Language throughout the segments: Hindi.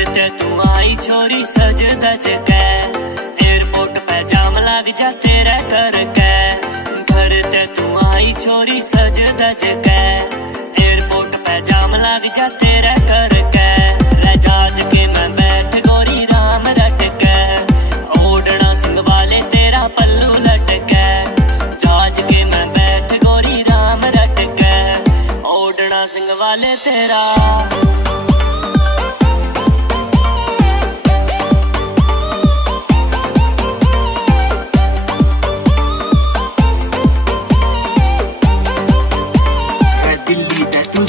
ते तू आई छोरी सज धज के, एयरपोर्ट पे जाम लग जा तेरा करके। घर ते तू आई छोरी सज धज के, एयरपोर्ट पे जाम लग जा तेरा करके। रजाज के मैं बैठ गोरी राम रट के, ओढ़ना सिंह वाले तेरा पल्लू लटके। जहाज के मैं बैठ गोरी राम रट के, ओढ़ना सिंह वाले तेरा।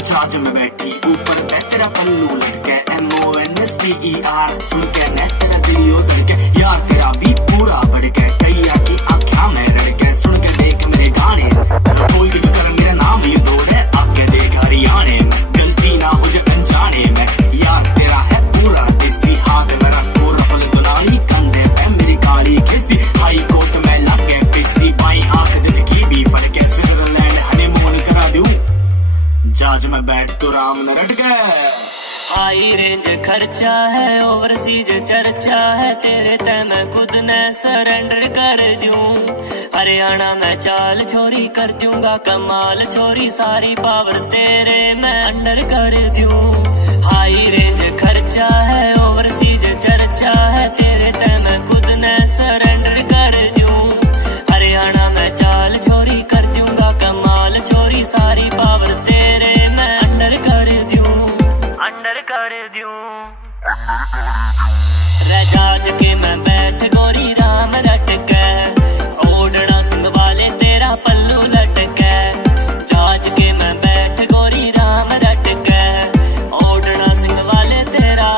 जहाज में बैठी ऊपर पे तेरा पल्लू लटके, MONSTER सुन के नेट तेरा दिलियो धड़के। यार तेरा भी पूरा बढ़के, कैया की आँखा में रड़के। सुन के देख मेरे गाने, बोल के कर मेरा नाम ये दौड़े। आके देख हरियाणे में, गलती ना हो जाए अनजाने में। यार तेरा है पूरा देसी, हाथ मेरा पूरा फल दुनाली। कंधे पे मेरी काली खिस्सी, हाई कोर्ट में लगे पिसी। बाई आंख जज की भी फड़के, स्विट्जरलैंड हनीमून करा दूं। जहाज में बैठ तो राम न रट गए। हाई रेंज खर्चा है, ओवरसीज चर्चा है, तेरे ते मैं खुद ने सरेंडर कर दूं। हरियाणा में चाल छोरी कर दूंगा कमाल, छोरी सारी पावर तेरे मैं अंडर कर दूं। हाई रेंज खर्चा है, ओवरसीज चर्चा है, तेरे ते मैं खुद ने सरेंडर कर दूं। हरियाणा में चाल छोरी कर दूंगा कमाल, छोरी सारी पावर तेरे मैं अंडर कर दूं, अंडर कर दूं। रजाज के मैं बैठ गोरी राम रट के, ओढ़ना सिंह वाले तेरा पल्लू लटके। जहाज के मैं बैठ गोरी राम रट के, ओढ़ना सिंह वाले तेरा।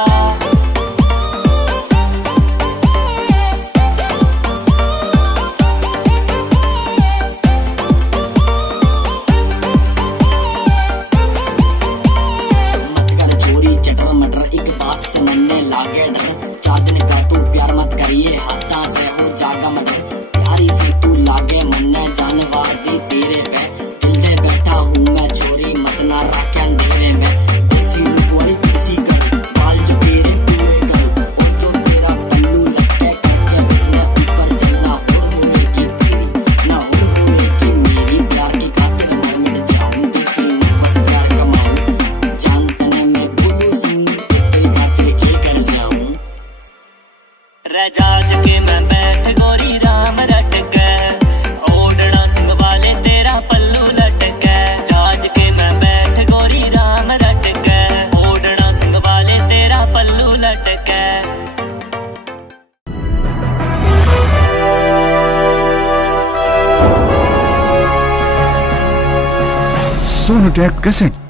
चादन का तू प्यार मत करिए, हाथा से हो जागा मगर। प्यारी से तू लागे मन्ने जानवर दी तेरे पे। दिल दे बैठा हूँ मैं छोरी, मत ना रख अंधेरे में। किसी लुक वाली किसी कर, बाल जो तेरे पूरे कर। और जो तेरा पल्लू लटके करके, जिसने ऊपर चलना हुए की तेरी ना हुए की मेरी। प्यार की खातिर मैं मिट जाऊं, किसी बस प्यार कमाऊं। जान तने में बोलूं सुन, तेरी खातिर के कर जाऊं। रजाज के मैं बैठ गोरी राम रट के, ओढ़ना सिंह वाले तेरा पल्लू लटके। जहाज के मैं बैठ गोरी राम रट के, ओढ़ना सिंह वाले तेरा पल्लू लटके। सोनोटेक कैसेट।